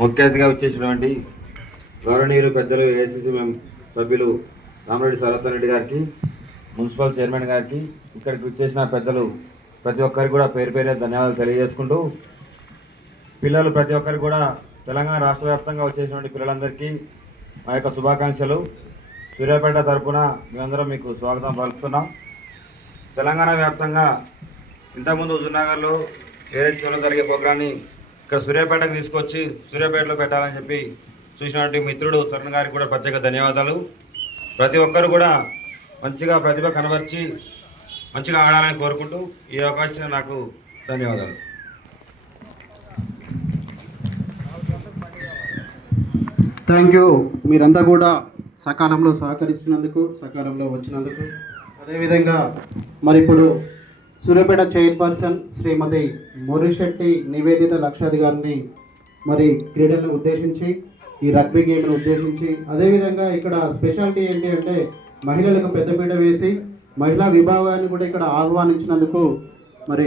ముఖ్య అతిథిగా వచ్చేసినటువంటి గౌరవనీయులు పెద్దలు ఏఐసిసి సభ్యులు రామరెడ్డి సర్వోత్తమ్ రెడ్డి గారికి, మున్సిపల్ చైర్మన్ గారికి, ఇక్కడికి వచ్చేసిన పెద్దలు ప్రతి ఒక్కరికి కూడా పేరు పేరే ధన్యవాదాలు తెలియజేసుకుంటూ, పిల్లలు ప్రతి ఒక్కరికి కూడా తెలంగాణ రాష్ట్ర వ్యాప్తంగా వచ్చేసినటువంటి పిల్లలందరికీ మా యొక్క శుభాకాంక్షలు. సూర్యాపేట తరఫున మేమందరం మీకు స్వాగతం పలుకుతున్నాం. తెలంగాణ వ్యాప్తంగా ఇంతకుముందు హుజూర్నగర్లో వేరే చోట్ల జరిగే ప్రోగ్రాన్ని ఇక్కడ సూర్యాపేటకు తీసుకొచ్చి సూర్యాపేటలో పెట్టాలని చెప్పి చూసినటువంటి మిత్రుడు తరుణ్ గారికి కూడా ప్రత్యేక ధన్యవాదాలు. ప్రతి ఒక్కరు కూడా మంచిగా ప్రతిభ కనబర్చి మంచిగా ఆడాలని కోరుకుంటూ ఈ అవకాశం నాకు ధన్యవాదాలు. Thank you. మీరంతా కూడా సకాలంలో సహకరిస్తున్నందుకు, సకాలంలో వచ్చినందుకు. అదేవిధంగా మరి ఇప్పుడు సూర్యాపేట చైర్పర్సన్ శ్రీమతి మురిశెట్టి నివేదిత లక్షాది గారిని మరి క్రీడలను ఉద్దేశించి, ఈ రగ్బీ గేమ్ను ఉద్దేశించి, అదేవిధంగా ఇక్కడ స్పెషాలిటీ ఏంటి అంటే మహిళలకు పెద్దపీట వేసి మహిళా విభాగాన్ని కూడా ఇక్కడ ఆహ్వానించినందుకు మరి